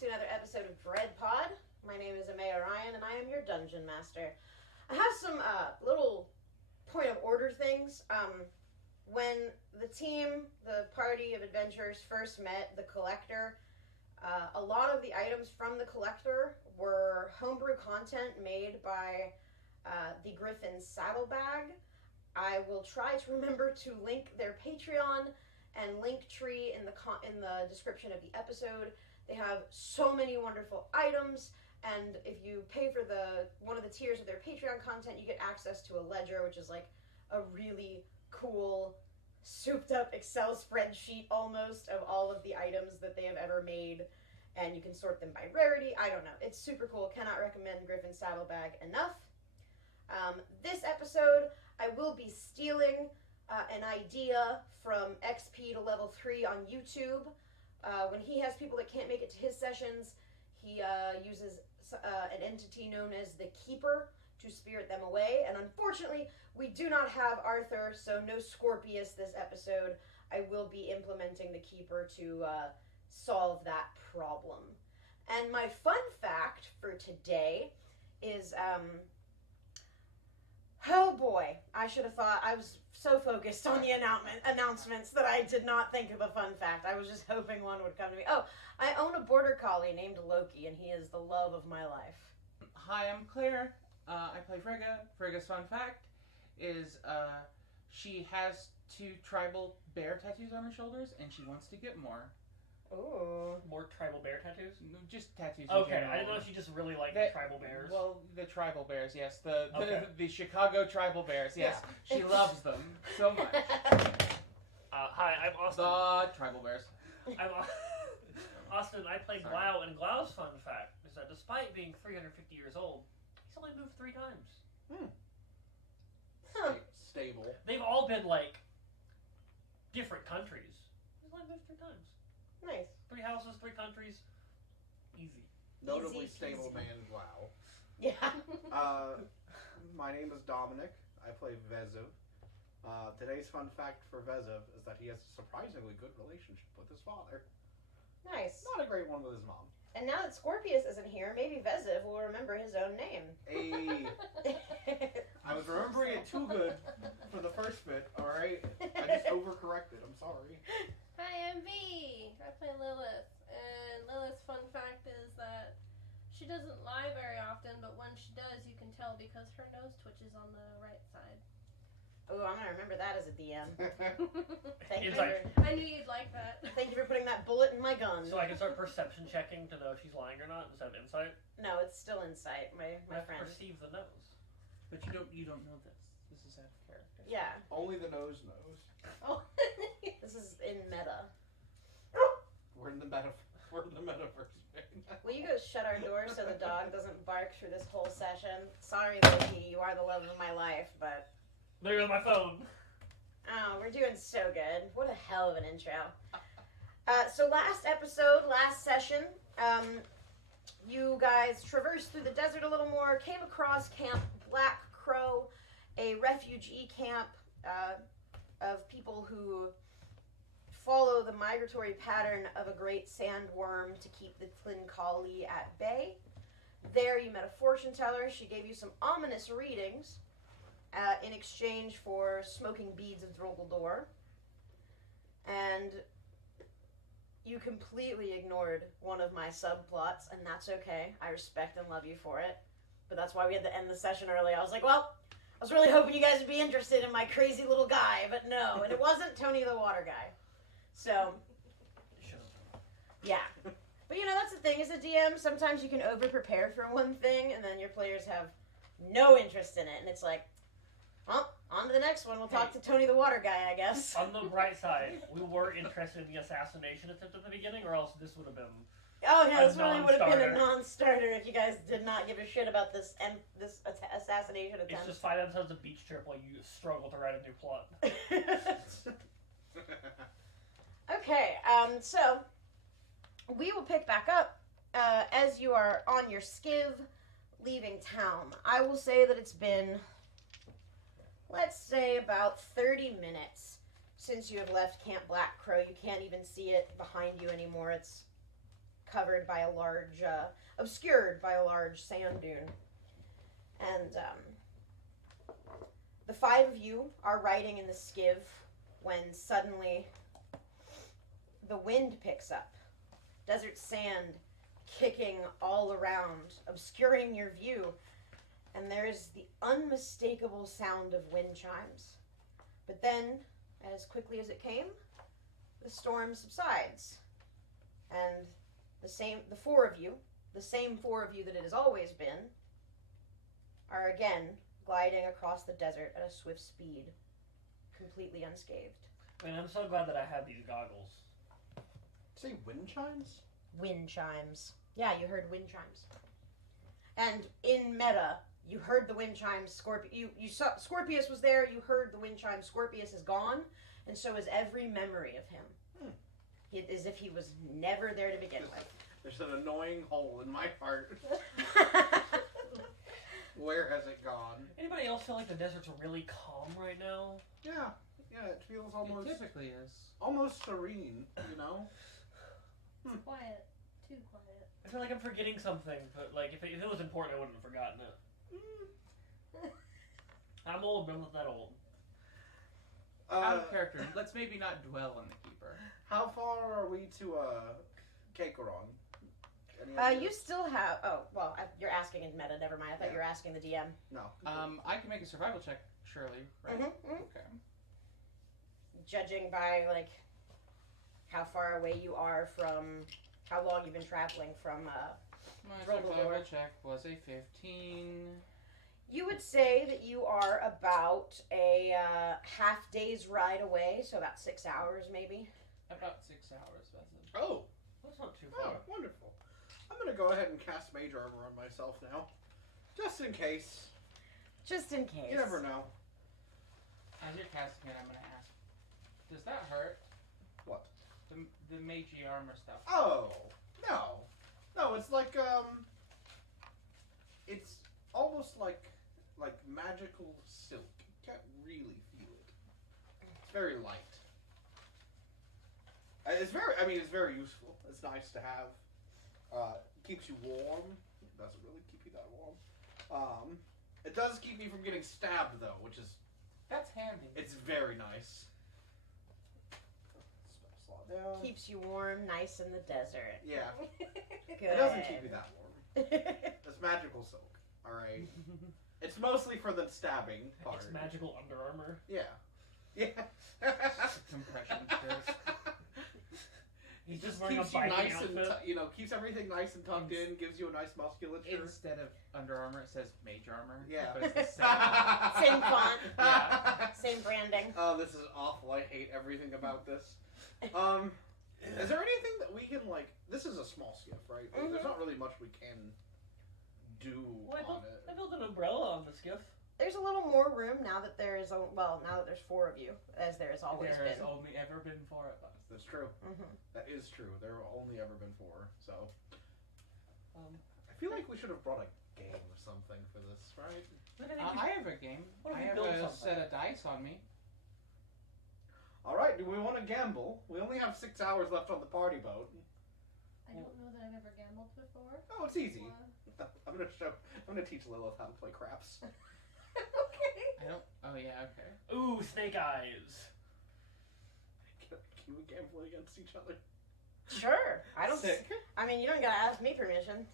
to another episode of Dread Pod. My name is Amay Orion, and I am your Dungeon Master. I have some little point of order things. When the team, the party of adventurers first met the Collector, a lot of the items from the Collector were homebrew content made by the Griffin's Saddlebag. I will try to remember to link their Patreon and Linktree in the description of the episode. They have so many wonderful items, and if you pay for one of the tiers of their Patreon content, you get access to a ledger, which is like a really cool, souped-up Excel spreadsheet almost of all of the items that they have ever made, and you can sort them by rarity. I don't know. It's super cool. Cannot recommend Griffin's Saddlebag enough. This episode, I will be stealing an idea from XP to level 3 on YouTube. When he has people that can't make it to his sessions, he uses an entity known as the Keeper to spirit them away. And unfortunately, we do not have Arthur, so no Scorpius this episode. I will be implementing the Keeper to solve that problem. And my fun fact for today is... oh boy, I should have thought. I was so focused on the announcements that I did not think of a fun fact. I was just hoping one would come to me. Oh, I own a border collie named Loki, and he is the love of my life. Hi, I'm Claire. I play Frigga. Frigga's fun fact is she has 2 tribal bear tattoos on her shoulders, and she wants to get more. Ooh. More tribal bear tattoos? No, just tattoos in Okay, general. I didn't know if you just really liked the tribal bears. Well, the tribal bears, yes. The Chicago tribal bears, yes. Yeah. She loves them so much. Hi, I'm Austin. The tribal bears. I'm Austin. I play Sorry. Glough, and Glough's fun fact is that despite being 350 years old, he's only moved 3 times. Huh. Stable. They've all been, like, different countries. He's only moved 3 times. Nice. 3 houses, 3 countries. Easy. Notably Easy stable peasy. man. Wow. Yeah. My name is Dominic. I play Vezev. Today's fun fact for Vezev is that he has a surprisingly good relationship with his father. Nice. Not a great one with his mom. And now that Scorpius isn't here, maybe Vezev will remember his own name. Hey, I was remembering it too good for the first bit, alright? I just overcorrected. I'm sorry. Hi, I'm V. I play Lylith, and Lylith's fun fact is that she doesn't lie very often, but when she does, you can tell because her nose twitches on the right side. Oh, I'm gonna remember that as a DM. Thank you. Insight. I knew you'd like that. Thank you for putting that bullet in my gun. So I can start perception checking to know if she's lying or not instead of insight? No, it's still insight, my I have to friend. perceive the nose. But you don't know this. This is out of character. Yeah. Only the nose knows. Oh, this is in meta. We're in the metaverse. Will you go shut our door so the dog doesn't bark through this whole session? Sorry, Loki, you are the love of my life, but... There goes my phone. Oh, we're doing so good. What a hell of an intro. So last session, you guys traversed through the desert a little more, came across Camp Black Crow, a refugee camp of people who follow the migratory pattern of a great sandworm to keep the Tlinkali at bay. There you met a fortune teller. She gave you some ominous readings in exchange for smoking beads of Drogoldor. And you completely ignored one of my subplots, and that's okay. I respect and love you for it. But that's why we had to end the session early. I was like, well, I was really hoping you guys would be interested in my crazy little guy, but no. And it wasn't Tony the Water Guy. So, yeah. But you know, that's the thing as a DM. Sometimes you can over-prepare for one thing, and then your players have no interest in it. And it's like, well, on to the next one. We'll talk to Tony the Water Guy, I guess. On the bright side, we were interested in the assassination attempt at the beginning, or else this would have been... Oh, yeah, this a really would have been a non-starter. non-starter if you guys did not give a shit about this assassination attempt. It's just 5 episodes of Beach Trip while you struggle to write a new plot. Okay, so we will pick back up as you are on your skiv leaving town. I will say that it's been, let's say, about 30 minutes since you have left Camp Black Crow. You can't even see it behind you anymore. It's covered by a large, obscured by a large sand dune. And the 5 of you are riding in the skiff when suddenly the wind picks up. Desert sand kicking all around, obscuring your view. And there's the unmistakable sound of wind chimes. But then, as quickly as it came, the storm subsides. And the same 4 of you, the same 4 of you that it has always been, are again gliding across the desert at a swift speed, completely unscathed. Man, I'm so glad that I have these goggles. Say wind chimes? Wind chimes. Yeah, you heard wind chimes. And in meta, you heard the wind chimes. You saw Scorpius was there. You heard the wind chimes. Scorpius is gone, and so is every memory of him. As if he was never there to begin with. There's an annoying hole in my heart. Where has it gone? Anybody else feel like the desert's really calm right now? Yeah, it feels almost It typically is. almost serene, you know? It's quiet. Too quiet. I feel like I'm forgetting something, but like if it was important, I wouldn't have forgotten it. I'm old, but I'm not that old. Out of character. Let's maybe not dwell on the keeper. How far are we to Kaequron? You still have. Oh, well, you're asking in meta. Never mind. I thought you were asking the DM. No. I can make a survival check, surely, right? Okay. Judging by like how far away you are from, how long you've been traveling from. My Roll the survival lore. check was a 15. You would say that you are about a half day's ride away, so about 6 hours maybe. About 6 hours, Vezev. Oh, That's not too oh, far. wonderful. I'm gonna go ahead and cast Mage Armor on myself now. Just in case. Just in case. You never know. As you're casting it, I'm gonna ask, does that hurt? What? The magey armor stuff. Oh, no. No, it's like, it's almost like magical silk. You can't really feel it. It's very light. It's very useful. It's nice to have. Keeps you warm. It doesn't really keep you that warm. It does keep me from getting stabbed though, which is, That's handy. it's very nice. Slot down. Keeps you warm, nice in the desert. Yeah, Good. it doesn't keep you that warm. It's magical silk. All right. It's mostly for the stabbing part. It's magical Under Armour. Yeah. Yeah. Compression skills. He's It just just wearing a keeps you biking nice outfit. and keeps everything nice and tucked in, gives you a nice musculature. Instead of Under Armour, it says Mage Armor. Yeah. But it's the same. Same font. Yeah. Same branding. Oh, this is awful. I hate everything about this. Is there anything that we can this is a small skiff, right? Mhm. There's not really much we can do on it. I built an umbrella on the skiff. There's a little more room now that there is now that there's 4 of you, as there has always There has been. only ever been 4 of us. That's true. Mm-hmm. That is true. There have only ever been 4, so I feel like we should have brought a game or something for this, right? I have a game. What if I we have build a something? set of dice on me. All right. Do we want to gamble? We only have 6 hours left on the party boat. I don't know that I've ever gambled before. Oh, it's easy. Uh, I'm gonna teach Lylith how to play craps. okay. I don't. Oh yeah. Okay. Ooh, snake eyes. Can we gamble against each other? Sure. I don't. Sick. I mean, you don't gotta ask me permission.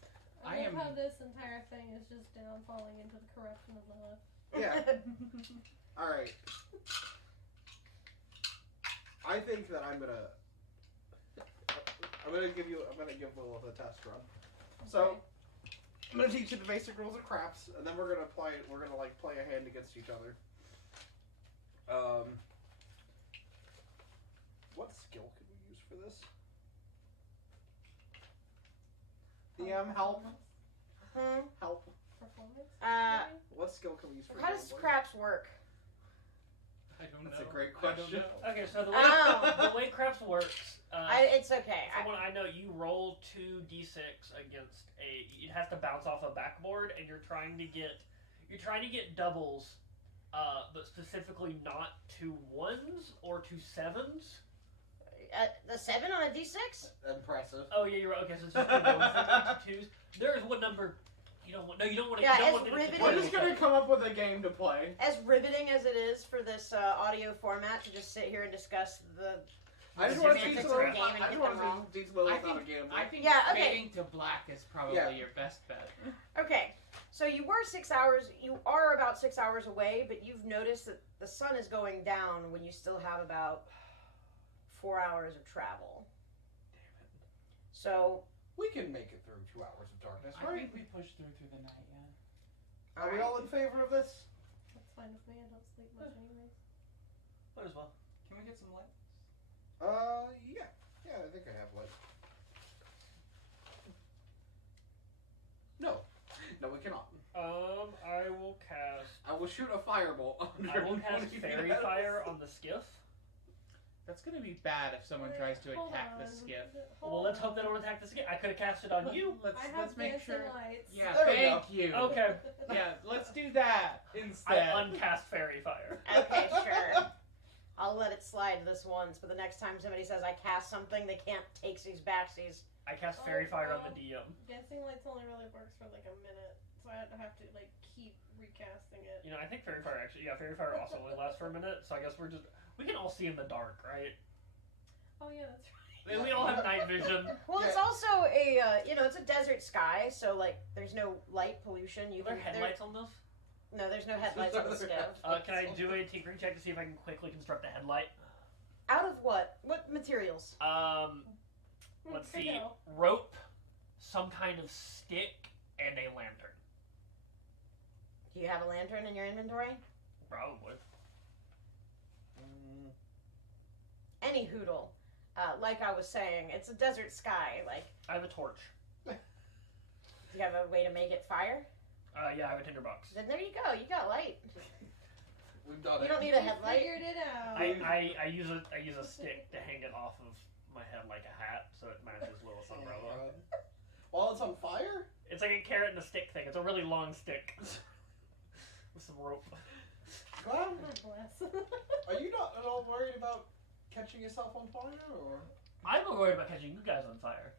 I I love am- how this entire thing is just down falling into the corruption of Lilith. Yeah. All right. I think that I'm gonna give Lilith a test run. So I'm gonna teach you the basic rules of craps, and then we're gonna play a hand against each other. What skill could we use for this? DM, help. Help. Performance? maybe? What skill can we use for How does gambling? craps work? I don't That's know. a great I don't question. know. Okay, so Oh. the way craps works, It's okay. from what I know, you roll 2d6 against it has to bounce off a backboard, and you're trying to get doubles, but specifically not to 1s or to 7s. the 7 on a d6? Impressive. Oh yeah, you're right. Okay, so it's just two twos. There is one number you don't want. No, you don't want to. Yeah, you don't it's want them riveting. to We're just gonna come up with a game to play. As riveting as it is for this audio format to just sit here and discuss the... I just want to see It's some. a game and I just get want them to wrong. see some I without a think, game. I think Yeah, okay. fading to black is probably Yeah. your best bet. Okay, so you were 6 hours, you are about 6 hours away, but you've noticed that the sun is going down when you still have about 4 hours of travel. So, We can make it through 2 hours of darkness, I right? think we pushed through the night, yeah. Are we all in favor of this? That's fine with me. I don't sleep much anyways. Might as well. Can we get some light? Yeah. Yeah, I think I have light. No. No, we cannot. I will cast. I will shoot a fireball. I will cast Fairy Fire on the skiff. That's gonna be bad if someone tries to Hold attack on. the skiff. Well, let's hope they don't attack the skiff. I could have cast it on you. Let's I have make dancing sure. lights. Yeah, There we thank you. Okay. Yeah, let's do that I instead. uncast Fairy Fire. okay, sure. I'll let it slide this once, but the next time somebody says I cast something, they can't take these backsies. I cast Fairy Fire on the DM. Dancing lights only really works for like a minute, so I have to like keep recasting it. You know, I think Fairy Fire actually. Yeah, Fairy Fire also only lasts for a minute. So I guess we can all see in the dark, right? Oh yeah, that's right. I mean, we all have night vision. Well, it's Yeah. also a, it's a desert sky, so, like, there's no light pollution. Are there headlights on this? No, there's no headlights on the skiff. Can I do a tinkering check to see if I can quickly construct a headlight? Out of what? What materials? Let's I see. know. Rope, some kind of stick, and a lantern. Do you have a lantern in your inventory? Probably. Any hoodle. Like I was saying, it's a desert sky. Like, I have a torch. do you have a way to make it fire? Yeah, I have a tinderbox. Then there you go. You got light. We've done You it. don't need a headlight. Figured it out. I use a stick to hang it off of my head like a hat, so it matches Lilith's umbrella. While it's on fire? It's like a carrot and a stick thing. It's a really long stick with some rope. Glad? God bless. Are you not at all worried about catching yourself on fire, or? I'm not worried about catching you guys on fire,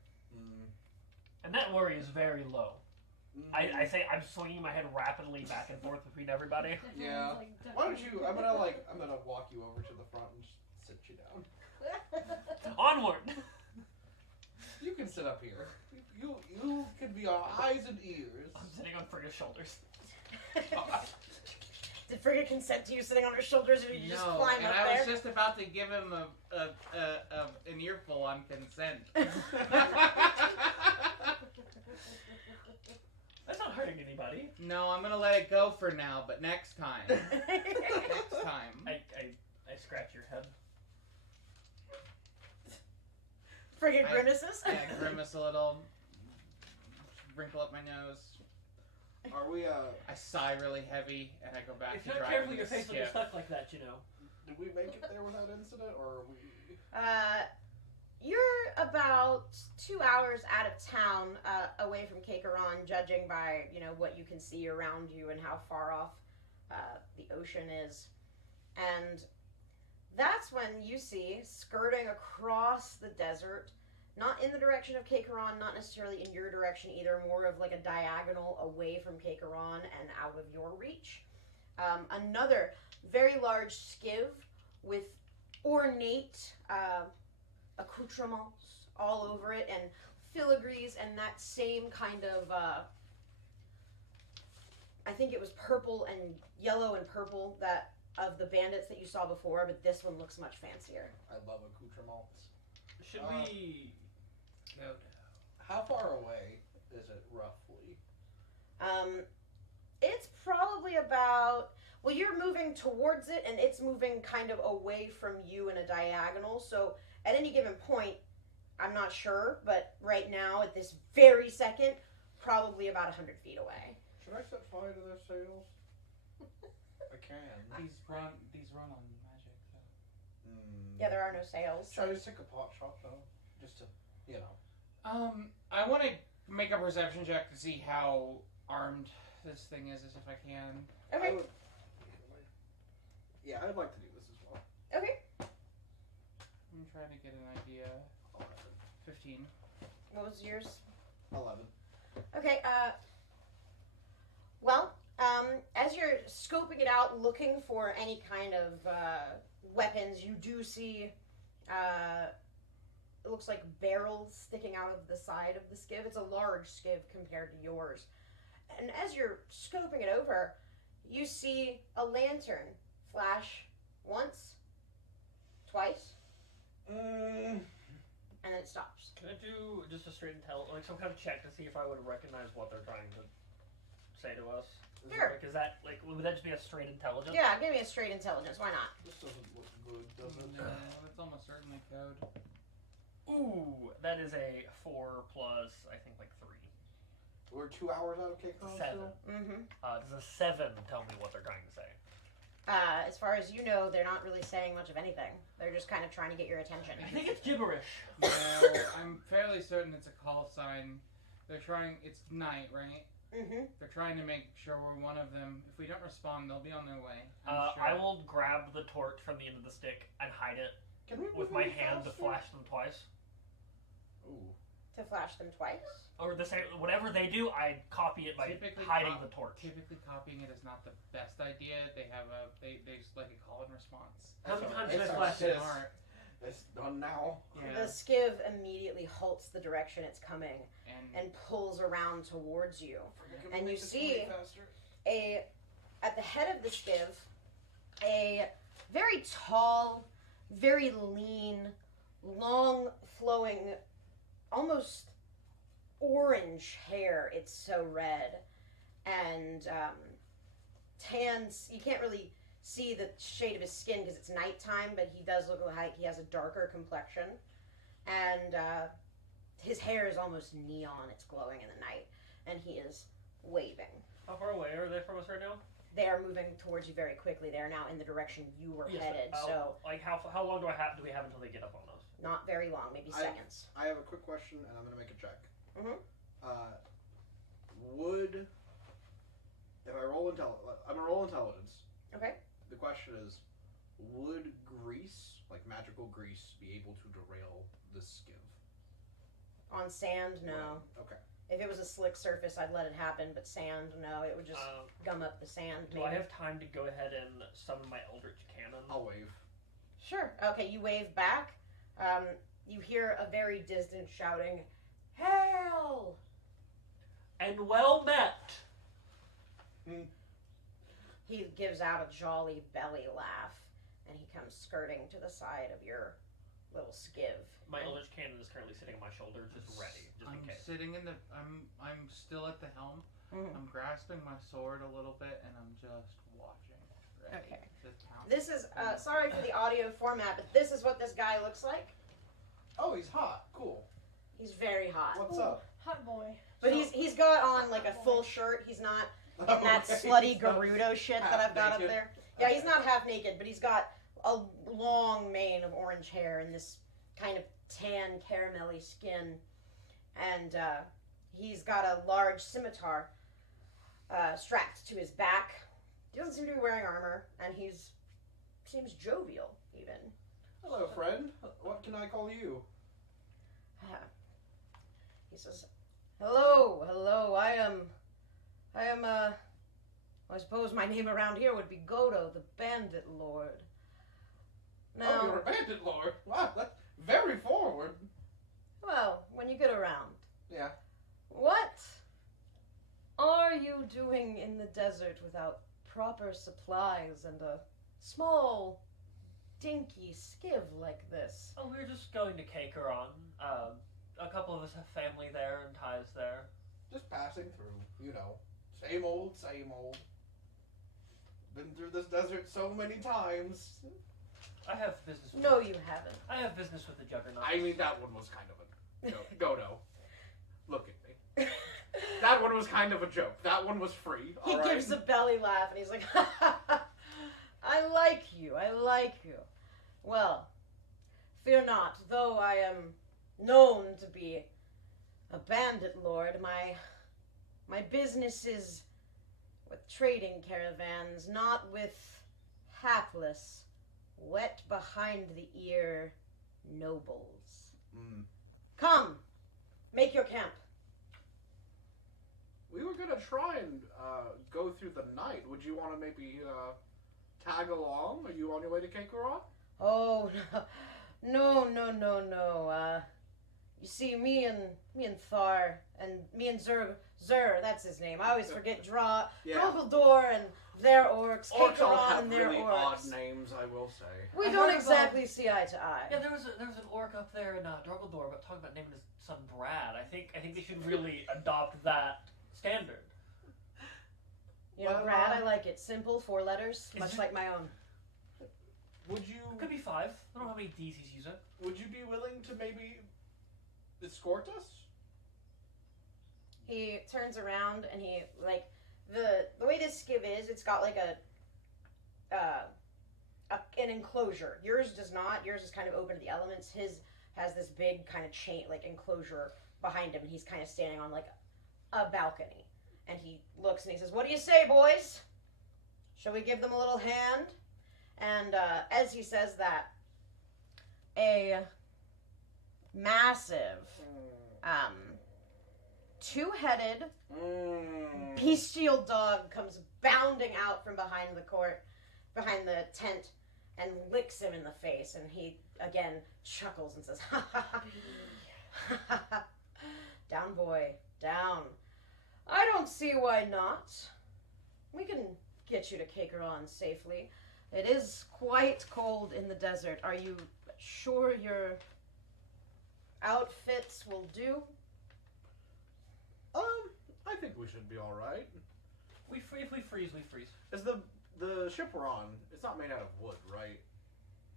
and that worry is very low. I say I'm swinging my head rapidly back and forth between everybody. Yeah. Why don't you? I'm gonna walk you over to the front and just sit you down. Onward. You can sit up here. You can be our eyes and ears. I'm sitting on Frigga's shoulders. Did Frigga consent to you sitting on her shoulders, or did you just No, climb and up I there? was just about to give him an earful on consent. That's not hurting anybody. No, I'm gonna let it go for now, but next time. Next time. I scratch your head. Frigga grimaces. I grimace a little, wrinkle up my nose. Are we? I sigh really heavy, and I go back If to you're not driving careful, your the face will get skiff. stuck like that, you know. Did we make it there without incident, or are we? You're about 2 hours out of town, away from Kaequron, judging by, what you can see around you and how far off the ocean is. And that's when you see, skirting across the desert, not in the direction of Kaequron, not necessarily in your direction either, more of like a diagonal away from Kaequron and out of your reach, another very large skiff with ornate accoutrements all over it, and filigrees, and that same kind of, I think it was purple and yellow and purple that of the bandits that you saw before, but this one looks much fancier. I love accoutrements. Should we go How far away is it roughly? It's probably about, well, you're moving towards it, and it's moving kind of away from you in a diagonal, so at any given point, I'm not sure, but right now, at this very second, probably about 100 feet away. Should I set fire to their sails? I can. These run on magic, so. Yeah, there are no sails. Should I just take a pot shot though? Just to, I want to make a perception check to see how armed this thing is, as if I can. Okay. Yeah, I'd like to do this as well. Okay. I'm trying to get an idea. 15. What was yours? 11. Okay, well, as you're scoping it out, looking for any kind of weapons, you do see, it looks like barrels sticking out of the side of the skiv. It's a large skiv compared to yours. And as you're scoping it over, you see a lantern flash once, twice, and then it stops. Can I do just a straight like some kind of check to see if I would recognize what they're trying to say to us? Sure. Is that like would that just be a straight intelligence? Yeah, give me a straight intelligence. Why not? This doesn't look good, does it? No, it's almost certainly code. Ooh, that is a 4 plus I think like 3. We're 2 hours out of Kaequron 7. still? Mm-hmm. Does a 7 tell me what they're trying to say? As far as you know, they're not really saying much of anything. They're just kind of trying to get your attention. I think it's gibberish. No, I'm fairly certain it's a call sign. They're trying. It's night, right? Mm-hmm. They're trying to make sure we're one of them. If we don't respond, they'll be on their way. Sure. I will grab the torch from the end of the stick and hide it Can we with move my any hand to faster? flash them twice. Ooh. To flash them twice? Or the same, whatever they do, I copy it by hiding the torch. Typically, copying it is not the best idea. They have they just like a call and response. How many times It's did I our flash shit. it? Smart. It's done now. Yeah. The skiv immediately halts the direction it's coming and pulls around towards you. Can we And make you this see- move faster? At the head of the skiv, a very tall, very lean, long flowing, almost orange hair. It's so red. And tans, you can't really see the shade of his skin because it's nighttime, but he does look like he has a darker complexion. And his hair is almost neon. It's glowing in the night. And he is waving. How far away are they from us right now? They are moving towards you very quickly. They are now in the direction you were headed. So like how long do we have until they get up on us? not very long, maybe seconds. I have a quick question, and I'm going to make a check. Mhm. Would, if I roll I'm going to roll intelligence. Okay. The question is, would grease, like magical grease, be able to derail the skiv? On sand, no. Right. Okay. If it was a slick surface, I'd let it happen, but sand, no. It would just gum up the sand. Do I have time to go ahead and summon my Eldritch Cannon? I'll wave. Sure. Okay, you wave back. You hear a very distant shouting, "Hail!" And well met! He gives out a jolly belly laugh, and he comes skirting to the side of your little skiv. My Eldritch Cannon is currently sitting on my shoulder, just ready, just in I'm case. sitting in the. I'm still at the helm. Mhm. I'm grasping my sword a little bit, and I'm just watching. Ready Okay. to pounce. This is, sorry for the audio format, but this is what this guy looks like. Oh, he's hot. Cool. He's very hot. What's up? Hot boy. But he's got on like a full shirt. He's not in that slutty Gerudo shit that I've got up naked? there. Yeah, he's not half naked, but he's got a long mane of orange hair and this kind of tan caramelly skin. And he's got a large scimitar strapped to his back. He doesn't seem to be wearing armor, and seems jovial even. Hello, friend. What can I call you? He says, hello, I am, I suppose my name around here would be Godo, the Bandit Lord. Now, Oh, you're a bandit lord. Wow, that's very forward. well, when you get around, Yeah. what are you doing in the desert without proper supplies and a small, dinky skiv like this? Oh, we're just going to Kaequron. A couple of us have family there and ties there. Just passing through, you know. Same old, same old. Been through this desert so many times. I have business with No, you haven't. I have business with the Juggernaut. I mean, that one was kind of a joke. Godo. Look at me. That one was kind of a joke. That one was free. He all right? gives a belly laugh and he's like, I like you. Well, fear not, though I am known to be a bandit lord, my business is with trading caravans, not with hapless, wet behind the ear nobles. Mm. Come, make your camp. We were gonna try and go through the night. Would you want to maybe tag along? Are you on your way to Kaequron? Oh, no. You see, me and Thar, and me and Zur, that's his name. I always forget Droggledor and their orcs, Orcs all Kaequron have and their really orcs. odd names, I will say. We I don't heard exactly see eye to eye. Yeah, there was an orc up there in Droggledor, but talking about naming his son Brad. I think they should really adopt that standard. You know, Well, Brad, I like it. Simple, 4 letters, Is much it- like my own. Would you It could be 5. I don't know how many D's he's using. Would you be willing to maybe escort us? He turns around and he, like, the way this skiv is, it's got like an enclosure. Yours does not. Yours is kind of open to the elements. His has this big kind of chain, like, enclosure behind him, and he's kind of standing on, like, a balcony. And he looks and he says, "What do you say, boys? Shall we give them a little hand?" And as he says that, a massive, two-headed, bestial dog comes bounding out from behind the tent, and licks him in the face. And he, again, chuckles and says, "Ha ha ha. Down, boy, down. I don't see why not. We can get you to Kaequron safely. It is quite cold in the desert. Are you sure your outfits will do?" I think we should be all right. If we freeze, we freeze. Is the ship we're on? It's not made out of wood, right?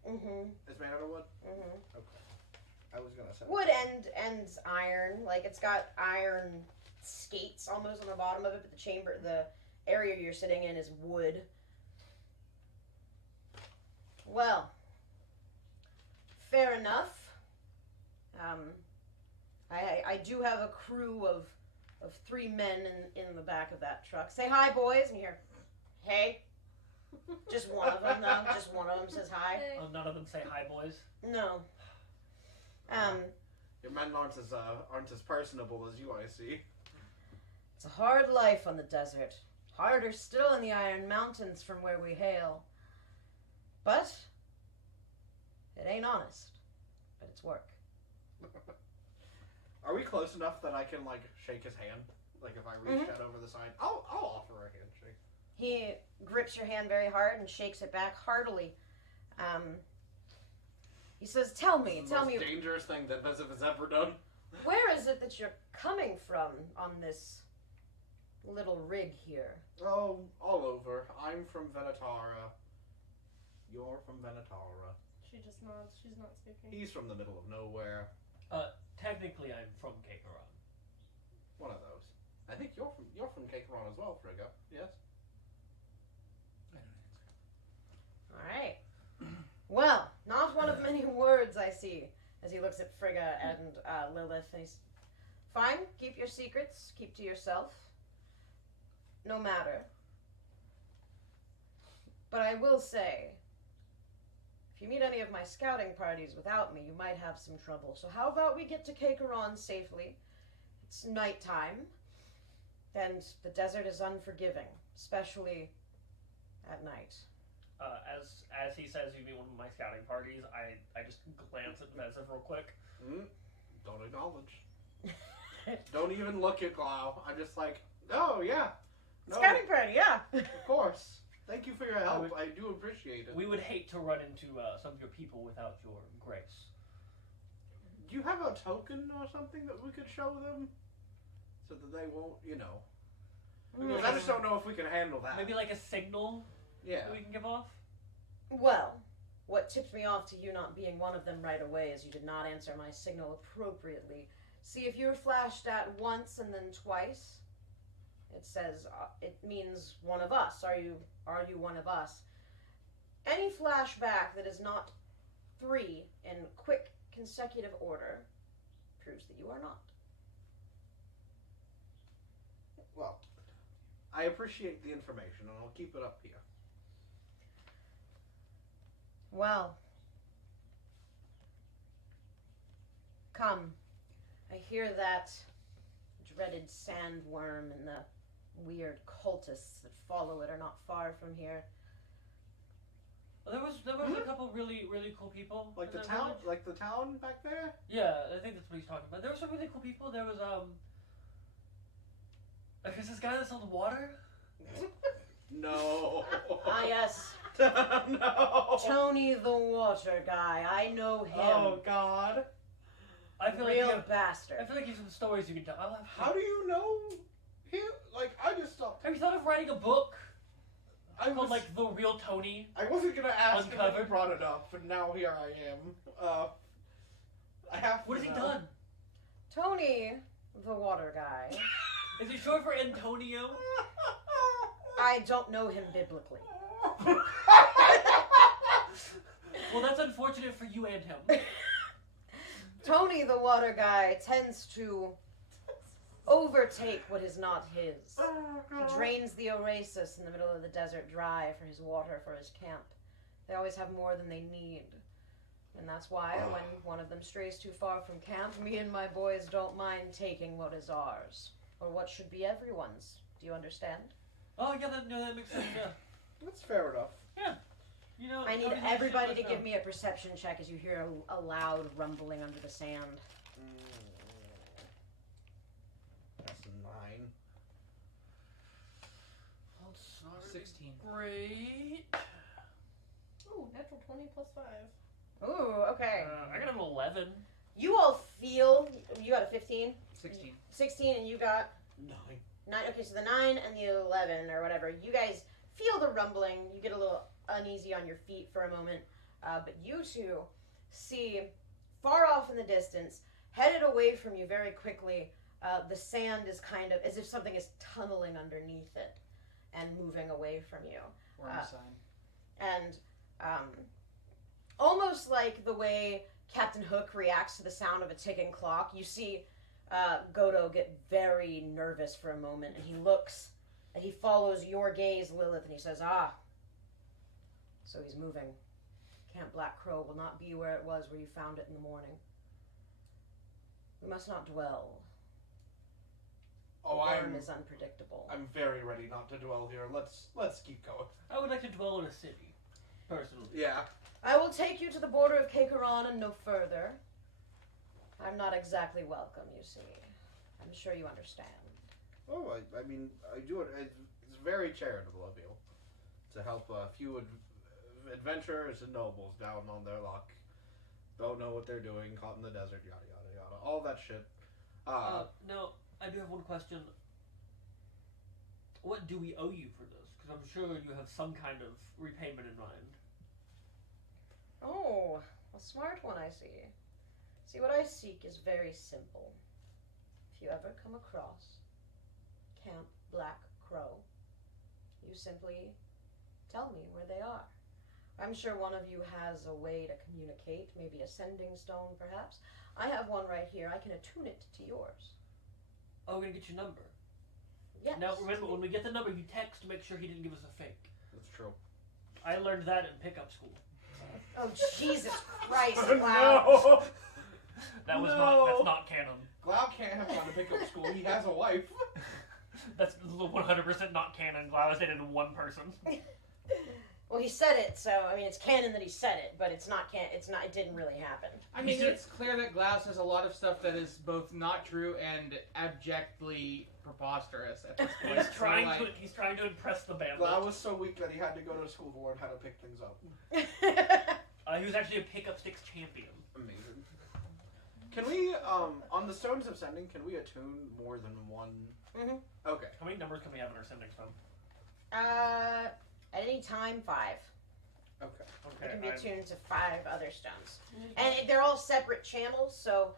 Mm-hmm. It's made out of wood. Mm-hmm. Okay. I was gonna say Wood and iron. Like, it's got iron skates almost on the bottom of it, but the area you're sitting in is wood. Well, fair enough. I do have a crew of 3 men in the back of that truck. Say hi, boys, and you hear, "Hey." Just one of them, though. Just one of them says hi. Hey. Oh, none of them say hi, boys. No. Your men aren't as personable as you, I see. It's a hard life on the desert. Harder still in the Iron Mountains from where we hail. But it ain't honest. But it's work. Are we close enough that I can, like, shake his hand? Like, if I reach out over the side, I'll offer a handshake. He grips your hand very hard and shakes it back heartily. He says, tell me, This is the most dangerous thing that Vezev has ever done. where is it that you're coming from on this little rig here?" Oh, all over. I'm from Venatara. You're from Venatara. She just nods. She's not speaking. He's from the middle of nowhere. Technically, I'm from Kaequron. One of those. I think you're from Kaequron as well, Frigga. Yes. All right. Well, not one of many words I see, as he looks at Frigga and Lylith. And he's, "Fine, keep your secrets, keep to yourself. No matter. But I will say, if you meet any of my scouting parties without me, you might have some trouble. So how about we get to Kaequron safely? It's nighttime, and the desert is unforgiving, especially at night." As he says, you meet one of my scouting parties. I just glance at Vezev real quick. Don't acknowledge. Don't even look at Glough. I'm just like, oh yeah. No, Scouting party, yeah. of course. Thank you for your help. I do appreciate it. We would hate to run into some of your people without your grace. Do you have a token or something that we could show them? So that they won't, Because I just don't know if we can handle that. Maybe like a signal Yeah. that we can give off? Well, what tipped me off to you not being one of them right away is you did not answer my signal appropriately. See, if you're flashed at once and then twice, it says, it means one of us. Are you one of us? Any flashback that is not 3 in quick consecutive order proves that you are not. Well, I appreciate the information, and I'll keep it up here. Well, Come. I hear that dreaded sandworm and the weird cultists that follow it are not far from here. There was a couple really cool people. Like in the that town, village. like the town back there. Yeah, I think that's what he's talking about. There were some really cool people. There was is this guy that sells water? No. Ah, yes. No. Tony the water guy. I know him. Oh God. I feel Real like I bastard. feel like he's some stories you can tell. I'll have to- How do you know him? Like I just thought. Have you thought of writing a book I called was like The Real Tony? I wasn't gonna ask if you Uncovered. brought it up, but now here I am. I have. What to has he know. done? Tony the water guy. Is it short for Antonio? I don't know him biblically. Well, that's unfortunate for you and him. Tony the water guy tends to overtake what is not his. He drains the oasis in the middle of the desert dry for his water for his camp. They always have more than they need. And that's why when one of them strays too far from camp, me and my boys don't mind taking what is ours. Or what should be everyone's. Do you understand? Oh yeah, that makes sense. Yeah. That's fair enough. You know, I need Tony's everybody to shit give myself. me a perception check as you hear a loud rumbling under the sand. That's a 9. That's not really 16. great. Ooh, natural 20 plus 5. Ooh, okay. I got an 11. You all feel, you got a 15? 16. 16 and you got 9. 9. Okay, so the 9 and the 11 or whatever, you guys feel the rumbling. You get a little uneasy on your feet for a moment. But you two see far off in the distance, headed away from you very quickly, the sand is kind of as if something is tunneling underneath it and moving away from you. Worm sign. And almost like the way Captain Hook reacts to the sound of a ticking clock, you see Godo get very nervous for a moment, and he looks, and he follows your gaze, Lylith, and he says, "Ah, so he's moving. Camp Black Crow will not be where it was where you found it in the morning. We must not dwell. Oh, The worm is unpredictable." I'm very ready not to dwell here. Let's keep going. I would like to dwell in a city, personally. Yeah. I will take you to the border of Kaequron and no further. I'm not exactly welcome, you see. I'm sure you understand. Oh, I mean, I do it. It's very charitable of you to help a few adventurers and nobles down on their luck. Don't know what they're doing, caught in the desert, yada yada yada, all that shit. Now, I do have one question. What do we owe you for this? Because I'm sure you have some kind of repayment in mind. Oh, a smart one, I see. See, what I seek is very simple. If you ever come across Camp Black Crow, you simply tell me where they are. I'm sure one of you has a way to communicate, maybe a sending stone, perhaps. I have one right here. I can attune it to yours. Oh, we're gonna get your number. Yes. Now, remember, when we get the number, you text to make sure he didn't give us a fake. That's true. I learned that in pickup school. Oh, Jesus Christ, Oh, wow. no! That was No. that's not canon. Glough can't have gone to pickup school. He has a wife. That's 100% not canon. Glough was dated one person. Well, he said it, so, I mean, it's canon that he said it, but it didn't really happen. I mean, it's clear that Glough says a lot of stuff that is both not true and abjectly preposterous at this point. He's trying So, he's trying to impress the band. Glough was so weak that he had to go to school to learn how to pick things up. He was actually a pickup sticks champion. Amazing. Can we, on the Stones of Sending, can we attune more than one? Mm-hmm. Okay. How many numbers can we have in our sending stone? At any time, 5. Okay. It Okay. can be attuned to 5 other stones. And they're all separate channels, so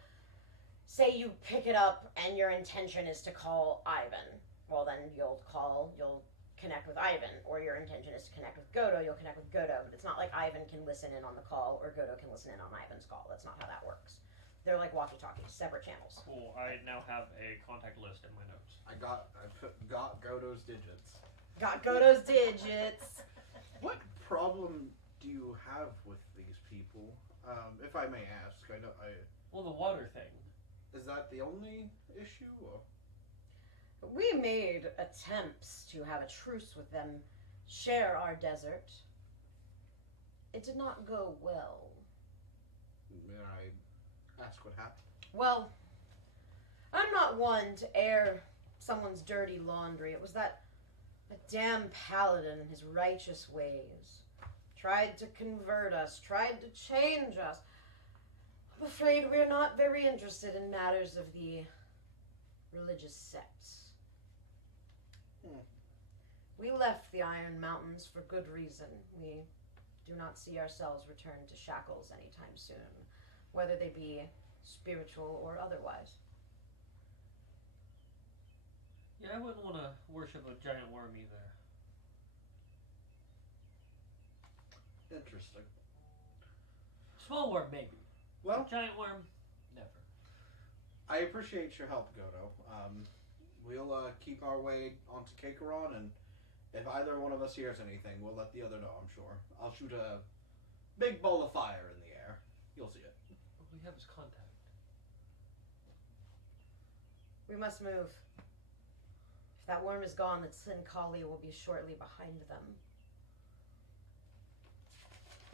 say you pick it up and your intention is to call Ivan. Well, then you'll connect with Ivan. Or your intention is to connect with Godo, you'll connect with Godo. But it's not like Ivan can listen in on the call or Godo can listen in on Ivan's call. That's not how that works. They're like walkie-talkies, separate channels. Cool. I now have a contact list in my notes. I got Godo's digits. Got Godo's digits. What problem do you have with these people? If I may ask, I know Well, the water thing. Is that the only issue? Or? We made attempts to have a truce with them, share our desert. It did not go well. May I ask what happened? Well, I'm not one to air someone's dirty laundry. It was that damn paladin and his righteous ways. Tried to convert us, tried to change us. I'm afraid we're not very interested in matters of the religious sects. We left the Iron Mountains for good reason. We do not see ourselves return to shackles anytime soon, whether they be spiritual or otherwise. Yeah, I wouldn't want to worship a giant worm either. Interesting. Small worm, maybe. Well, Giant worm, never. I appreciate your help, Godo. We'll keep our way onto Kaequron, and if either one of us hears anything, we'll let the other know, I'm sure. I'll shoot a big ball of fire in the air. You'll see it. What we have is contact. We must move. If that worm is gone, the Tlinkali will be shortly behind them.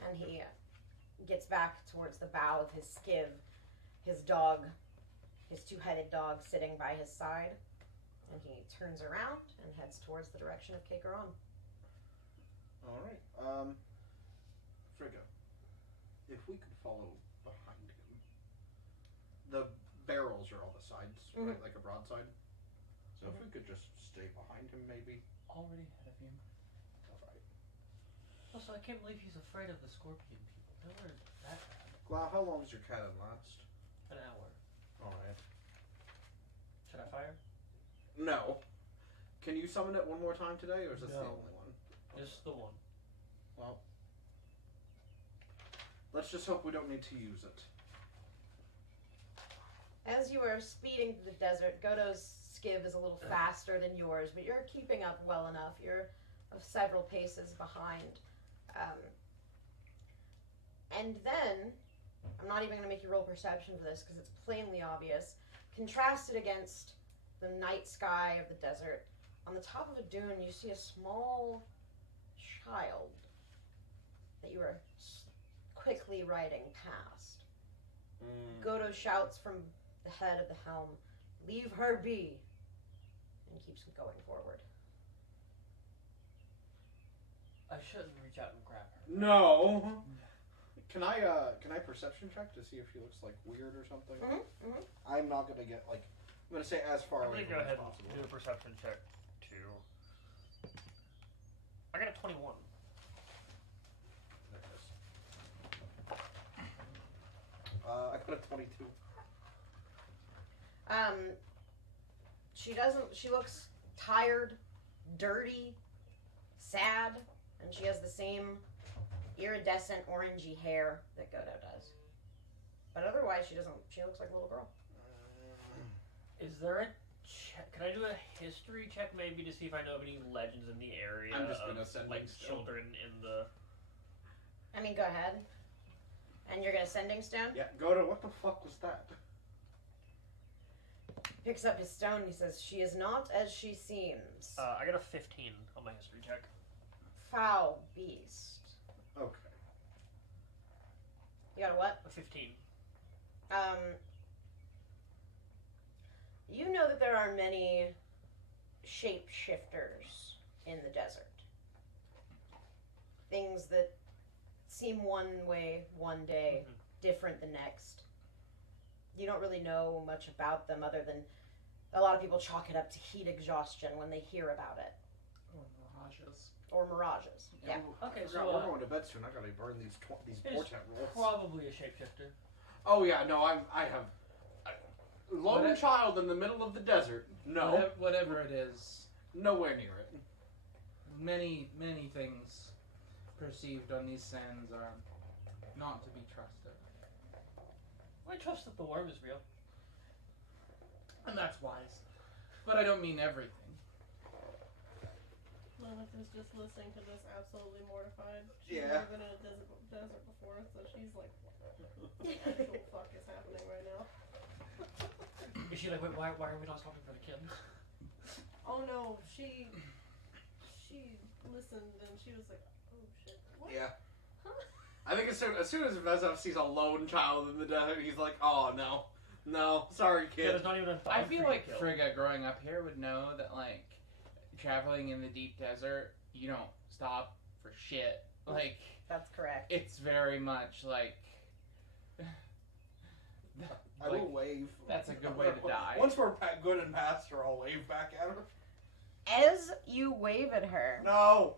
And he gets back towards the bow of his skiv, his dog, his two-headed dog sitting by his side. And he turns around and heads towards the direction of Kaequron. Alright. Frigga, if we could follow behind him. The barrels are all the sides, right? Like a broadside. So if we could just stay behind him, maybe. Already ahead of him. Alright. Also, I can't believe he's afraid of the scorpion people. Never that bad. Glough, how long does your cannon last? An hour. Alright. Should I fire? No. Can you summon it one more time today, or is this the No. only one? Just the one. Well, let's just hope we don't need to use it. As you are speeding through the desert, Godo's skiv is a little faster than yours, but you're keeping up well enough. You're several paces behind. And then, I'm not even going to make you roll perception for this because it's plainly obvious. Contrasted against the night sky of the desert, on the top of a dune you see a small child that you are quickly riding past. Godo shouts from the head of the helm, "Leave her be," and keeps going forward. I shouldn't reach out and grab her. No. Can I perception check to see if she looks like weird or something? I'm not gonna get like. I'm gonna say as far I'm away gonna from go as ahead possible. and do a perception check too. I got a 21. There it is. I got a 22. She looks tired, dirty, sad, and she has the same iridescent orangey hair that Godo does. But otherwise she looks like a little girl. Is there a check? Can I do a history check maybe to see if I know of any legends in the area I'm just gonna of send like things still. children in the... I mean, go ahead. And you're gonna sending stone? Yeah, Godo, what the fuck was that? Picks up his stone. He says, "She is not as she seems. I got a 15 on my history check. Foul beast." Okay. You got a what? A 15. You know that there are many shapeshifters in the desert. Things that seem one way one day, different the next. You don't really know much about them other than a lot of people chalk it up to heat exhaustion when they hear about it. Or mirages. Or mirages. Yeah. Okay, I so forgot, we're going to bed soon. I gotta burn these it is portent rolls. probably a shapeshifter. Oh yeah, no, I have lone What child in the middle of the desert. No, Whatever it is, nowhere near it. many things perceived on these sands are not to be trusted. I trust that the worm is real. And that's wise. But I don't mean everything. Lylith is just listening to this, absolutely mortified. She's Yeah. never been in a desert before, so she's like, Actual fuck is happening right now. Is she like, wait, why are we not stopping for the kid? Oh no, she listened and she was like, oh shit. What? Yeah. I think as soon as Vezev sees a lone child in the desert, he's like, oh no, sorry Yeah, kid. there's not even a I thumb feel for like you to kill. Frigga growing up here would know that, like, traveling in the deep desert, you don't stop for shit. Like, That's correct. it's very much like... I will wave. That's a good way to die. Once we're good and past her, I'll wave back at her. As you wave at her, No.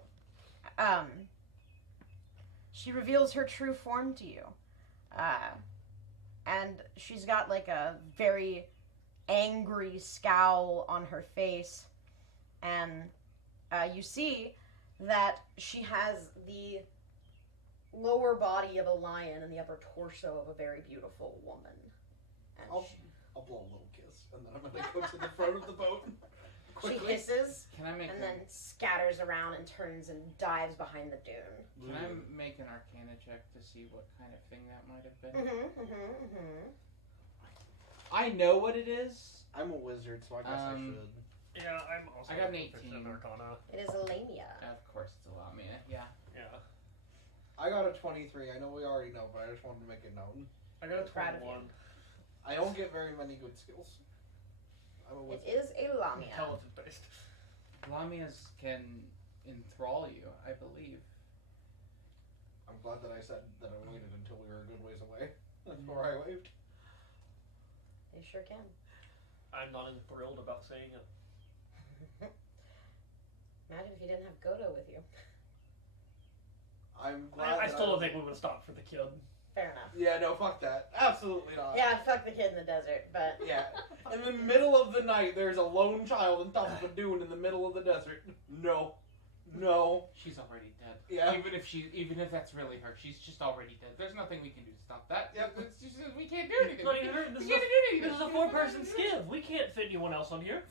she reveals her true form to you. And she's got like a very angry scowl on her face. And you see that she has the lower body of a lion and the upper torso of a very beautiful woman. And I'll blow a little kiss, and then I'm gonna go to the front of the boat. she Quickly. hisses Can I make and then scatters around and turns and dives behind the dune. Can I make an Arcana check to see what kind of thing that might have been? I know what it is. I'm a wizard, so I guess I should. Yeah, I'm also I got an proficient 18. in Arcana. It is a lamia. Of course, it's a Lamia. Yeah. Yeah. I got a 23. I know we already know, but I just wanted to make it known. I got a I'm proud of 21. I don't get very many good skills. I'm a It wizard. is a lamia. Intelligence based. Lamias can enthrall you, I believe. I'm glad that I said that I waited until we were a good ways away before I waved. They sure can. I'm not enthralled about saying it. Imagine if you didn't have Godo with you. I'm glad. I that still don't was- think we would have stopped for the kid. Fair enough. Yeah, no, fuck that. Absolutely not. Yeah, fuck the kid in the desert, but Yeah. In the middle of the night, there's a lone child on top of a dune in the middle of the desert. No. No. She's already dead. Yeah. Even if that's really her, she's just already dead. There's nothing we can do to stop that. Yep. It's just, we can't do anything. Not even her. This We is can't do anything. This is a 4-person skiff. We can't fit anyone else on here.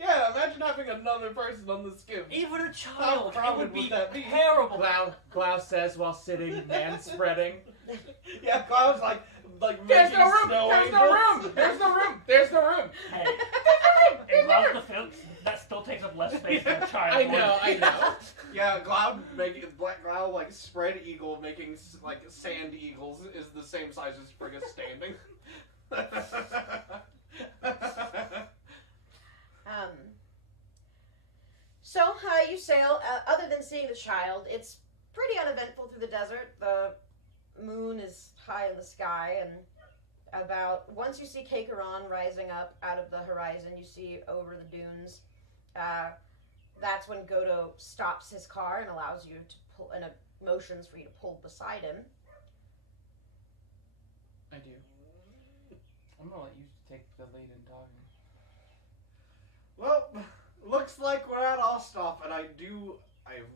Yeah, imagine having another person on the skiff. Even a child. It crowded would would be that be? terrible. Glough says while sitting, man spreading. Yeah, Cloud's like There's making no room. snow There's no angels. room. There's no room. There's no room. Hey, There's in no Cloud's room. defense, that still takes up less space than a child. I know. I know. Yeah, Black Cloud like spread eagle making like sand eagles is the same size as Frigga standing. So you sail. Other than seeing the child, it's pretty uneventful through the desert. The moon is high in the sky, and once you see Kaequron rising up out of the horizon, you see over the dunes. That's when Godo stops his car and allows you to pull, and motions for you to pull beside him. I do. I'm gonna let you take the lead in talking. Well, looks like we're at all stop, and I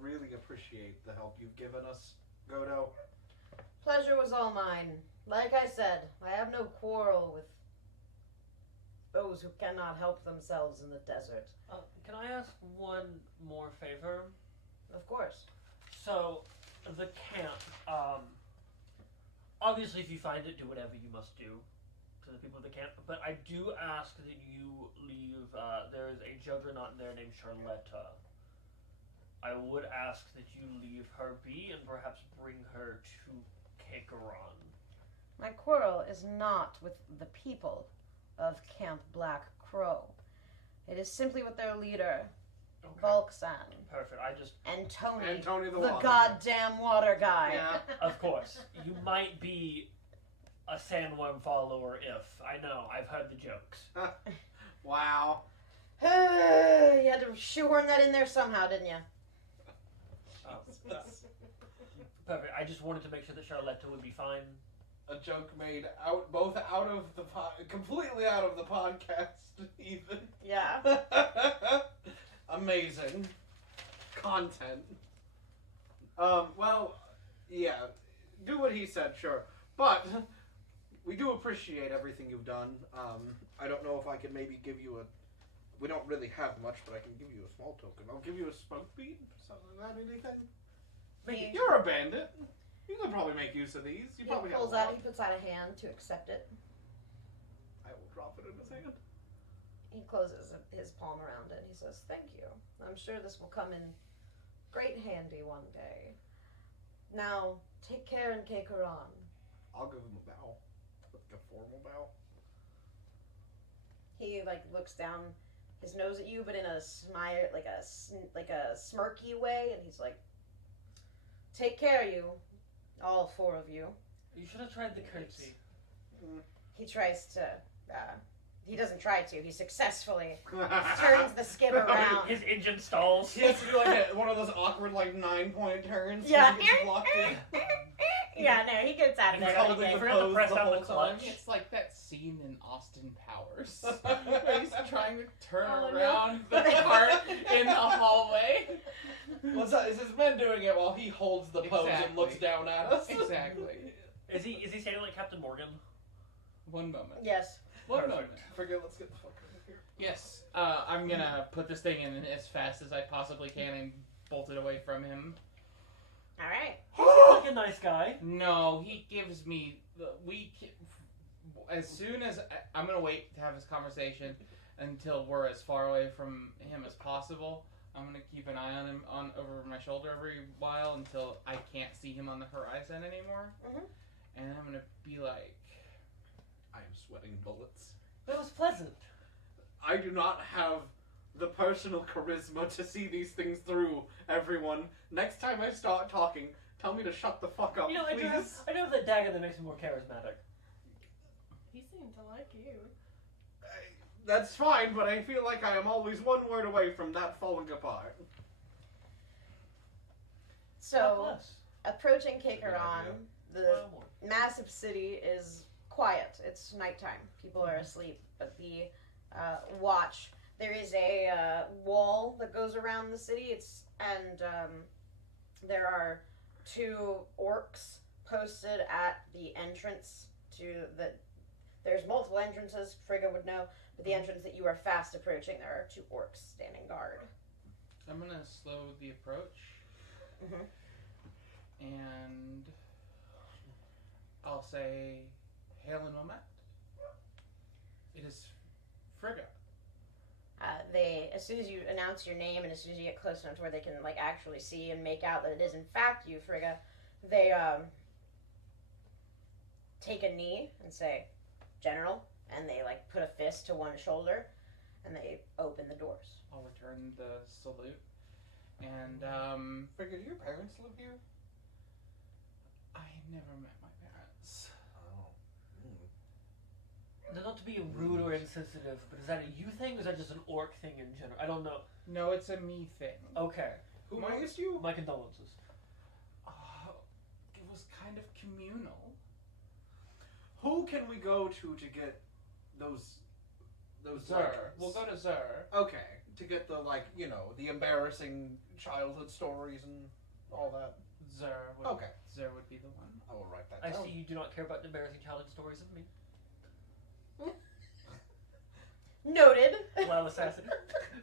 really appreciate the help you've given us, Godo. Pleasure was all mine. Like I said, I have no quarrel with those who cannot help themselves in the desert. Can I ask one more favor? Of course. So, the camp, obviously if you find it, do whatever you must do to the people of the camp, but I do ask that you leave, there is a juggernaut in there named Charletta. I would ask that you leave her be and perhaps bring her to Kaequron. My quarrel is not with the people of Camp Black Crow. It is simply with their leader, Okay. Volksan, Perfect. and Tony, And Tony the the Water. goddamn water guy. Yeah. Of course. You might be a sandworm follower if. I know, I've heard the jokes. Wow. You had to shoehorn that in there somehow, didn't you? Perfect. I just wanted to make sure that Charletta would be fine. A joke made completely out of the podcast, even. Yeah. Amazing content. Well, yeah, do what he said, sure. But we do appreciate everything you've done. I don't know if I can maybe give you we don't really have much, but I can give you a small token. I'll give you a smoke bead. Something like that, anything? He, You're a bandit. You could probably make use of these. You He probably have pulls a out. lot. He puts out a hand to accept it. I will drop it in his hand. He closes his palm around it. He says, "Thank you. I'm sure this will come in great handy one day. Now, take care in Kaequron." I'll give him a bow. Like a formal bow. He looks down his nose at you, but in a smile, like a smirky way, and he's like, "Take care, you, all four of you." You should have tried the curtsy. He tries to. He doesn't try to. He successfully turns the skib around. His engine stalls. He has to do like one of those awkward 9-point turns. 'cause Yeah. he gets blocked in. Yeah, no, he gets out of He's there. holding Okay. the Forgot to pose press the down the whole clutch. time. It's like that scene in Austin Powers. Where he's trying to turn Oh, no. around the cart in the hallway. What's that? Is his man doing it while he holds the pose and Exactly. looks down at us? Exactly. Is he standing like Captain Morgan? One moment. Yes. One Perfect. moment. Forget. Let's get the fuck out of here. Yes. I'm gonna put this thing in as fast as I possibly can and bolt it away from him. All right. Like a nice guy. No, he gives me as soon as I'm gonna wait to have his conversation until we're as far away from him as possible. I'm gonna keep an eye on him over my shoulder every while until I can't see him on the horizon anymore. Mhm. And I'm gonna be like, I am sweating bullets. That was pleasant. I do not have the personal charisma to see these things through, everyone. Next time I start talking, tell me to shut the fuck up, You know, I please. do have that dagger that makes me more charismatic. He seemed to like you. That's fine, but I feel like I am always one word away from that falling apart. So, approaching Kaequron, the Well, more. massive city is quiet. It's nighttime. People are asleep. But the watch, there is a wall that goes around the city. And there are 2 orcs posted at the entrance to the. There's multiple entrances. Frigga would know, but the entrance that you are fast approaching, there are 2 orcs standing guard. I'm gonna slow the approach, Mhm. and I'll say, "Hail and well met. It is Frigga." They, as soon as you announce your name and as soon as you get close enough to where they can actually see and make out that it is in fact you, Frigga, they take a knee and say, "General," and they put a fist to one shoulder, and they open the doors. I'll return the salute, and Figure, do your parents live here? I never met my parents. Oh. Now, not to be rude or insensitive, but is that a you thing or is that just an orc thing in general? I don't know. No, it's a me thing. Okay. Who raised you? My condolences. It was kind of communal. Who can we go to get those Zer. We'll go to Zer. Okay, to get the the embarrassing childhood stories and all that. Zer would, Okay, Zer would be the one. I will write that I down. see you do not care about the embarrassing childhood stories of me. Noted. Cloud assassin.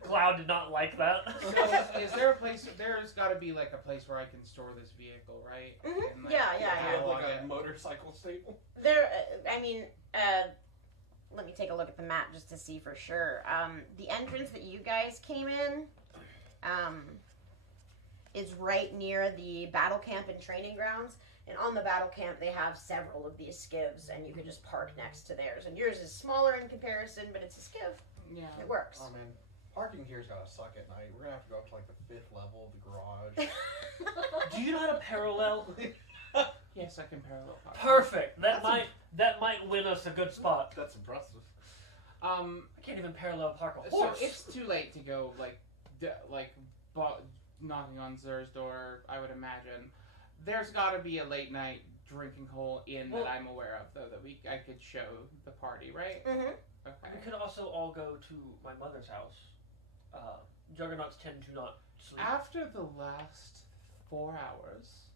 Cloud did not like that. So, is there a place? There's got to be a place where I can store this vehicle, right? Mhm. And, Yeah. I have catalog a it. motorcycle stable. There, let me take a look at the map just to see for sure. The entrance that you guys came in, is right near the battle camp and training grounds. And on the battle camp, they have several of these skivs, and you could just park next to theirs. And yours is smaller in comparison, but it's a skiv. Yeah. It works. Oh man, parking here's gotta suck at night. We're gonna have to go up to the 5th level of the garage. Do you know how to parallel? Yes, I can parallel park. Perfect. That That's might win us a good spot. That's impressive. I can't even parallel park a So horse. it's too late to go knocking on Zer's door. I would imagine there's got to be a late night drinking hole in Well- that I'm aware of, though, that I could show the party, right? Mm-hmm. Okay. We could also all go to my mother's house. Juggernauts tend to not sleep. After the last 4 hours,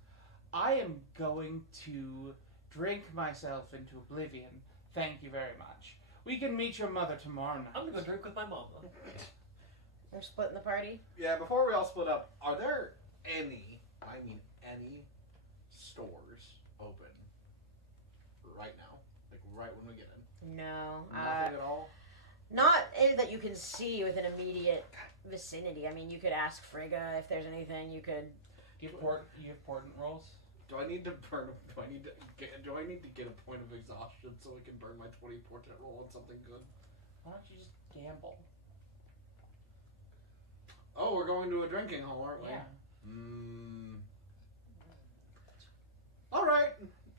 I am going to drink myself into oblivion. Thank you very much. We can meet your mother tomorrow night. I'm gonna go drink with my mama. We're splitting the party. Yeah, before we all split up, are there any stores open right now? Like right when we get in? No. Nothing at all? Not any that you can see within immediate vicinity. I mean, you could ask Frigga if there's anything you could... You have portent rolls? Do I need to get a point of exhaustion so I can burn my 20 portent roll on something good? Why don't you just gamble? Oh, we're going to a drinking hall, aren't we? Yeah. All right,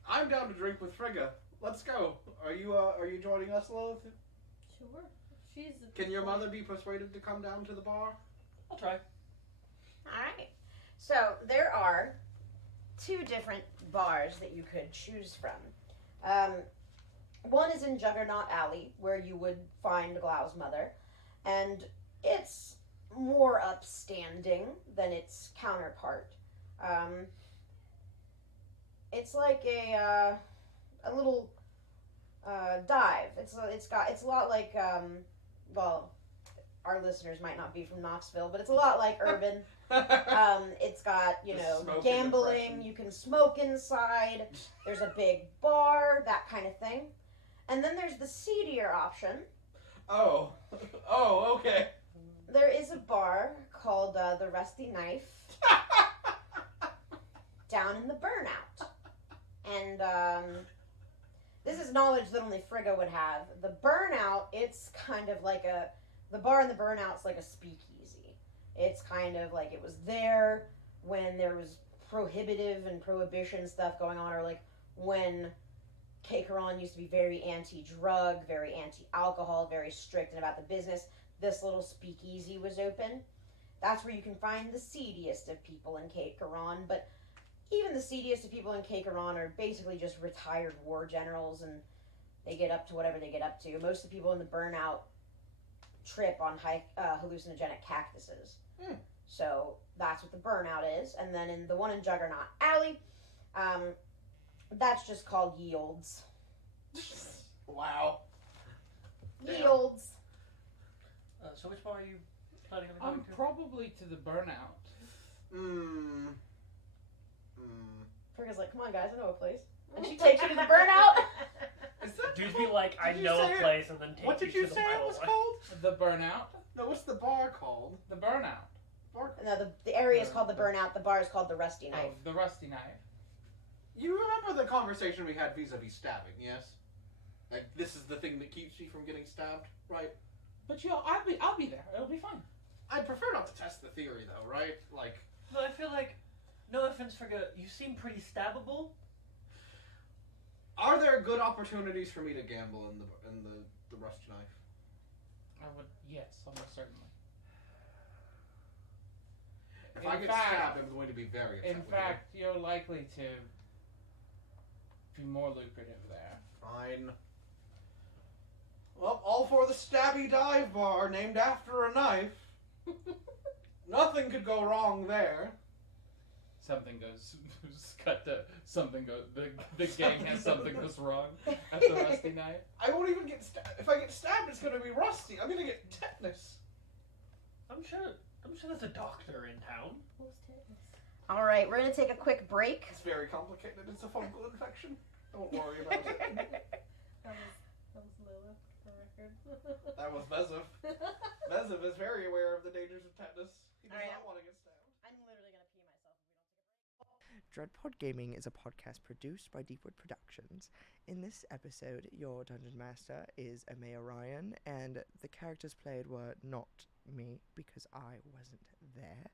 I'm down to drink with Frigga. Let's go. Are you joining us, Lylith? Sure. She's. Can your mother be persuaded to come down to the bar? I'll try. Alright. So, there are 2 different bars that you could choose from. One is in Juggernaut Alley, where you would find Glough's mother, and it's more upstanding than its counterpart. It's like a little dive. It's a lot like well, our listeners might not be from Knoxville, but it's a lot like urban. It's got, you know, gambling. You can smoke inside. There's a big bar, that kind of thing. And then there's the seedier option. Oh, okay. There is a bar called the Rusty Knife down in the Burnout. And this is knowledge that only Frigga would have. The Burnout, it's kind of like the bar in the Burnout's like a speakeasy. It's kind of like it was there when there was prohibitive and prohibition stuff going on, or like when Kaequron used to be very anti-drug, very anti-alcohol, very strict and about the business. This little speakeasy was open. That's where you can find the seediest of people in Kaequron, but even the seediest of people in Kaequron are basically just retired war generals, and they get up to whatever they get up to. Most of the people in the Burnout trip on hallucinogenic cactuses. So that's what the Burnout is. And then in the one in Juggernaut Alley, that's just called Yields. Wow. Yields. So which bar are you planning on going to? Probably to the Burnout. Frigga's like, come on guys, I know a place. And she takes you to the Burnout. Is that Do be like, I Did you know say a it- place, and then take What did you you to say the it Bible. was called? The Burnout? No, what's the bar called? The Burnout. No, the area is called the Burnout. The bar is called the Rusty Knife. Oh, the Rusty Knife. You remember the conversation we had vis-a-vis stabbing, yes? Like, this is the thing that keeps you from getting stabbed, right? But I'll be there. It'll be fine. I'd prefer not to test the theory, though, right? Like, No, I feel like, no offense, Frigga, you seem pretty stabbable. are there good opportunities for me to gamble in the Rusty Knife? I would, yes, almost certainly. If I get stabbed, I'm going to be very upset. In fact, you're likely to be more lucrative there. Fine. Well, all for the Stabby Dive Bar, named after a knife. Nothing could go wrong there. Something goes cut to something goes. The gang has something goes wrong at the Rusty Knife. I won't even get stabbed. If I get stabbed, it's going to be rusty. I'm going to get tetanus. I'm sure there's a doctor in town. All right, we're gonna take a quick break. It's very complicated. It's a fungal infection. Don't worry about it. That was Lylith, for record. That was Vezev. Vezev is very aware of the dangers of tetanus. He does Alright. not want to get stabbed. I'm literally gonna pee myself if we don't take a break. Dreadpod Gaming is a podcast produced by Deepwood Productions. In this episode, your Dungeon Master is Amay Orion, and the characters played were not me, because I wasn't there.